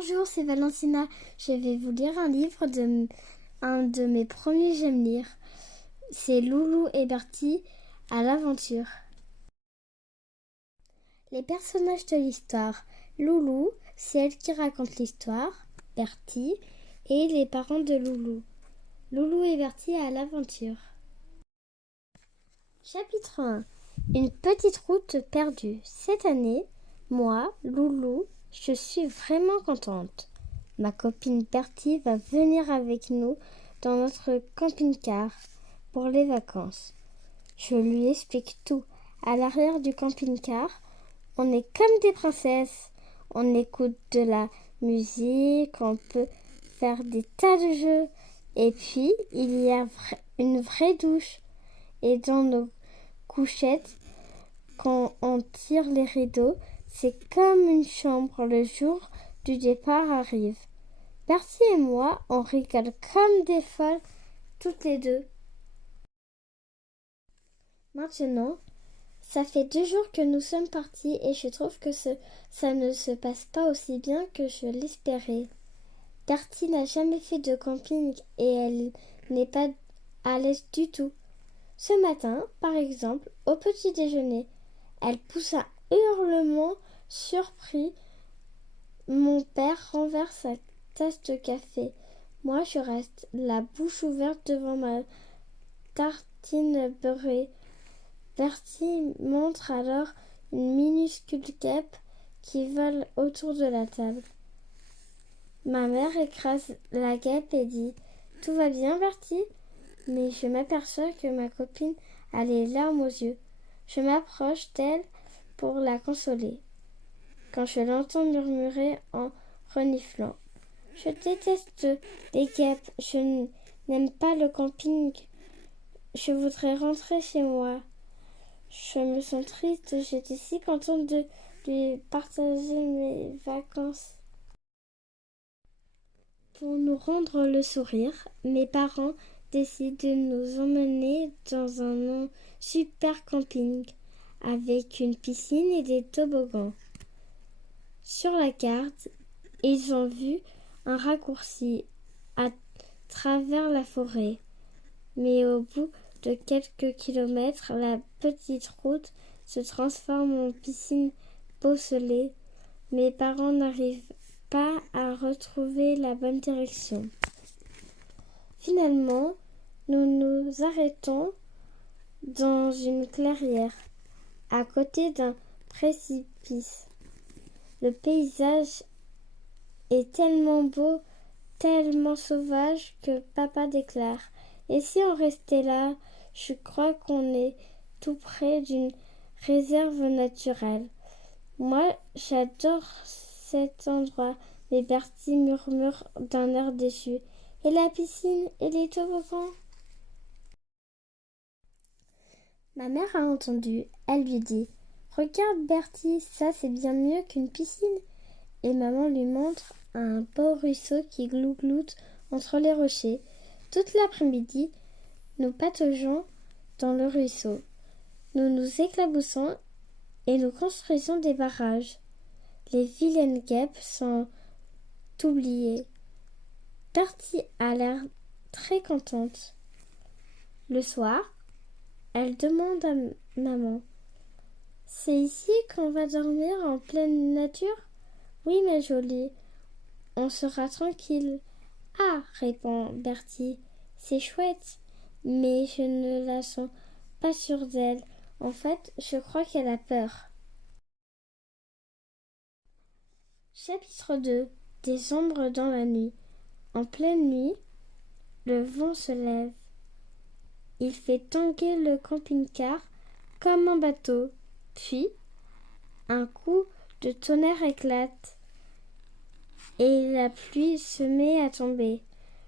Bonjour, c'est Valentina. Je vais vous lire un livre un de mes premiers j'aime lire. C'est Loulou et Bertie à l'aventure. Les personnages de l'histoire. Loulou, c'est elle qui raconte l'histoire. Bertie et les parents de Loulou. Loulou et Bertie à l'aventure. Chapitre 1. Une petite route perdue. Cette année, moi, Loulou, je suis vraiment contente. Ma copine Bertie va venir avec nous dans notre camping-car pour les vacances. Je lui explique tout. À l'arrière du camping-car, on est comme des princesses. On écoute de la musique, on peut faire des tas de jeux. Et puis, il y a une vraie douche. Et dans nos couchettes, quand on tire les rideaux, c'est comme une chambre le jour du départ arrive. Bertie et moi, on rigole comme des folles, toutes les deux. Maintenant, ça fait 2 jours que nous sommes partis et je trouve que ça ne se passe pas aussi bien que je l'espérais. Bertie n'a jamais fait de camping et elle n'est pas à l'aise du tout. Ce matin, par exemple, au petit déjeuner, elle pousse un hurlement surpris. Mon père renverse sa tasse de café. Moi, je reste la bouche ouverte devant ma tartine beurrée. Bertie montre alors une minuscule guêpe qui vole autour de la table. Ma mère écrase la guêpe et dit « Tout va bien, Bertie ?» Mais je m'aperçois que ma copine a les larmes aux yeux. Je m'approche d'elle pour la consoler, quand je l'entends murmurer en reniflant. Je déteste les guêpes, je n'aime pas le camping. Je voudrais rentrer chez moi. Je me sens triste, j'étais si contente de lui partager mes vacances. Pour nous rendre le sourire, mes parents décident de nous emmener dans un super camping avec une piscine et des toboggans. Sur la carte, ils ont vu un raccourci à travers la forêt. Mais au bout de quelques kilomètres, la petite route se transforme en piscine bosselée. Mes parents n'arrivent pas à retrouver la bonne direction. Finalement, nous nous arrêtons dans une clairière, à côté d'un précipice. Le paysage est tellement beau, tellement sauvage que papa déclare « Et si on restait là, je crois qu'on est tout près d'une réserve naturelle. » Moi, j'adore cet endroit, mais Bertie murmure d'un air déçu. « Et la piscine et les toboggans ?» Ma mère a entendu. Elle lui dit « Regarde Bertie, ça c'est bien mieux qu'une piscine. » Et maman lui montre un beau ruisseau qui glougloute entre les rochers. Toute l'après-midi, nous pataugeons dans le ruisseau. Nous nous éclaboussons et nous construisons des barrages. Les vilaines guêpes sont oubliées. Bertie a l'air très contente. Le soir, elle demande à maman « C'est ici qu'on va dormir en pleine nature ?»« Oui, ma jolie, on sera tranquille. »« Ah, répond Bertie, c'est chouette, mais je ne la sens pas sûre d'elle. En fait, je crois qu'elle a peur. » Chapitre 2. Des ombres dans la nuit. En pleine nuit, le vent se lève. Il fait tanguer le camping-car comme un bateau. Puis, un coup de tonnerre éclate et la pluie se met à tomber.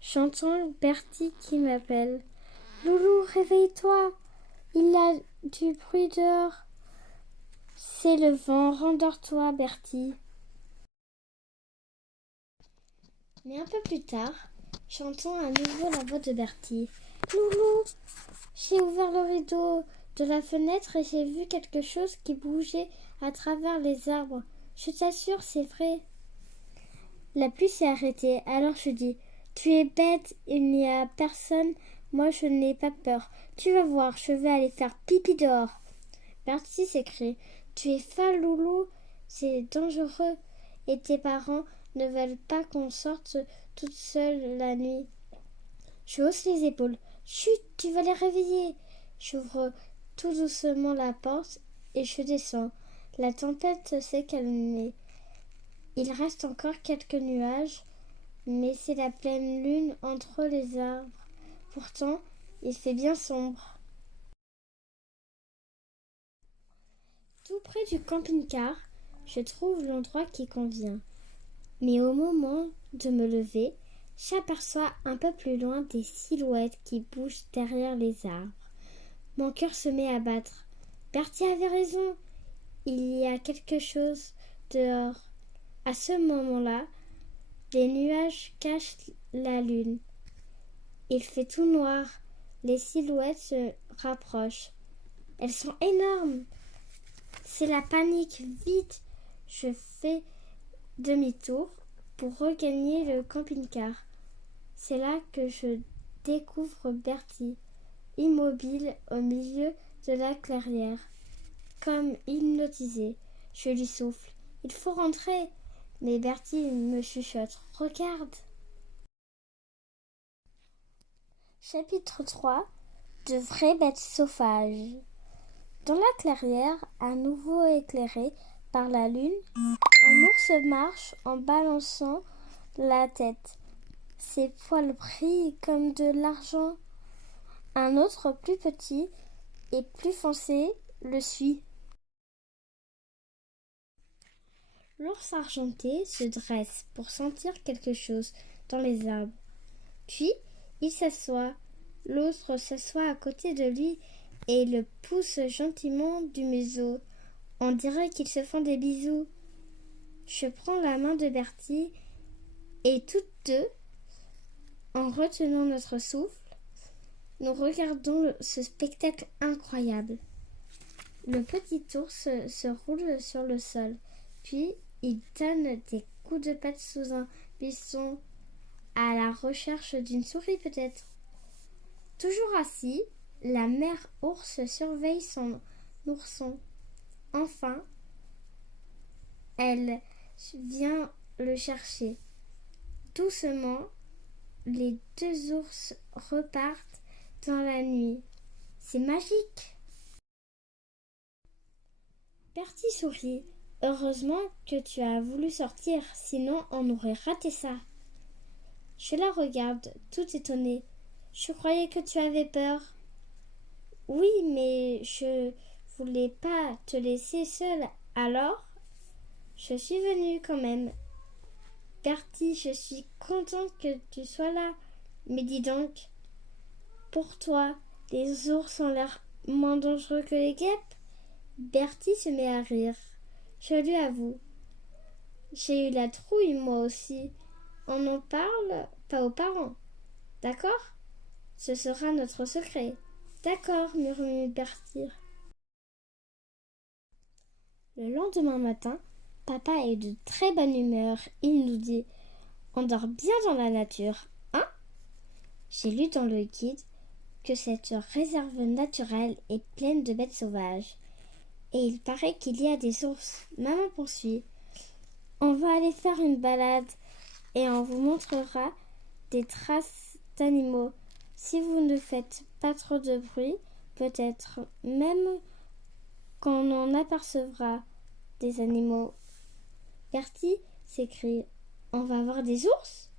J'entends Bertie qui m'appelle. « Loulou, réveille-toi, il y a du bruit dehors. » C'est le vent, rendors-toi, Bertie. Mais un peu plus tard, j'entends à nouveau la voix de Bertie. « Loulou, j'ai ouvert le rideau de la fenêtre et j'ai vu quelque chose qui bougeait à travers les arbres. Je t'assure, c'est vrai. » La pluie s'est arrêtée, alors je dis: Tu es bête, il n'y a personne, moi je n'ai pas peur. Tu vas voir, je vais aller faire pipi dehors. Bertie s'écrie: Tu es folle, Loulou, c'est dangereux, et tes parents ne veulent pas qu'on sorte toute seule la nuit. Je hausse les épaules. Chut, tu vas les réveiller. J'ouvre tout doucement la porte et je descends. La tempête s'est calmée. Il reste encore quelques nuages, mais c'est la pleine lune entre les arbres. Pourtant, il fait bien sombre. Tout près du camping-car, je trouve l'endroit qui convient. Mais au moment de me lever, j'aperçois un peu plus loin des silhouettes qui bougent derrière les arbres. Mon cœur se met à battre. Bertie avait raison. Il y a quelque chose dehors. À ce moment-là, les nuages cachent la lune. Il fait tout noir. Les silhouettes se rapprochent. Elles sont énormes. C'est la panique. Vite, je fais demi-tour pour regagner le camping-car. C'est là que je découvre Bertie, immobile au milieu de la clairière. Comme hypnotisé, je lui souffle: Il faut rentrer. Mais Bertie me chuchote: Regarde. Chapitre 3. De vraies bêtes sauvages. Dans la clairière, à nouveau éclairée par la lune, un ours marche en balançant la tête. Ses poils brillent comme de l'argent. Un autre, plus petit et plus foncé, le suit. L'ours argenté se dresse pour sentir quelque chose dans les arbres. Puis, il s'assoit. L'autre s'assoit à côté de lui et le pousse gentiment du museau. On dirait qu'ils se font des bisous. Je prends la main de Bertie et toutes deux, en retenant notre souffle, nous regardons ce spectacle incroyable. Le petit ours se roule sur le sol, puis il donne des coups de patte sous un buisson, à la recherche d'une souris peut-être. Toujours assis, la mère ours surveille son ourson. Enfin, elle vient le chercher. Doucement, les deux ours repartent dans la nuit. C'est magique. Bertie sourit. Heureusement que tu as voulu sortir, sinon on aurait raté ça. Je la regarde, tout étonnée. Je croyais que tu avais peur. Oui, mais je voulais pas te laisser seule, alors je suis venue quand même. Bertie, je suis contente que tu sois là. Mais dis donc, pour toi, les ours ont l'air moins dangereux que les guêpes? Bertie se met à rire. Je lui avoue. J'ai eu la trouille, moi aussi. On n'en parle pas aux parents. D'accord? Ce sera notre secret. D'accord, murmure Bertie. Le lendemain matin, papa est de très bonne humeur. Il nous dit: On dort bien dans la nature, hein? J'ai lu dans le guide que cette réserve naturelle est pleine de bêtes sauvages. Et il paraît qu'il y a des ours. Maman poursuit: On va aller faire une balade et on vous montrera des traces d'animaux. Si vous ne faites pas trop de bruit, peut-être même qu'on en apercevra des animaux. Bertie s'écrie: On va voir des ours?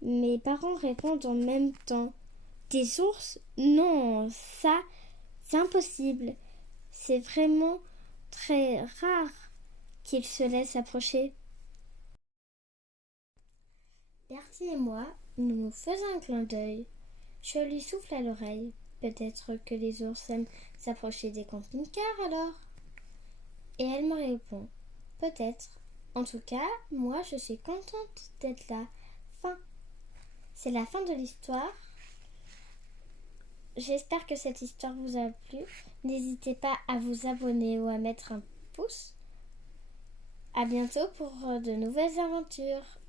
Mes parents répondent en même temps: Des ours? Non, ça, c'est impossible. C'est vraiment très rare qu'ils se laissent approcher. Bertie et moi, nous nous faisons un clin d'œil. Je lui souffle à l'oreille: Peut-être que les ours aiment s'approcher des camping-cars alors? Et elle me répond: Peut-être. En tout cas, moi je suis contente d'être là. Fin. C'est la fin de l'histoire. J'espère que cette histoire vous a plu. N'hésitez pas à vous abonner ou à mettre un pouce. À bientôt pour de nouvelles aventures.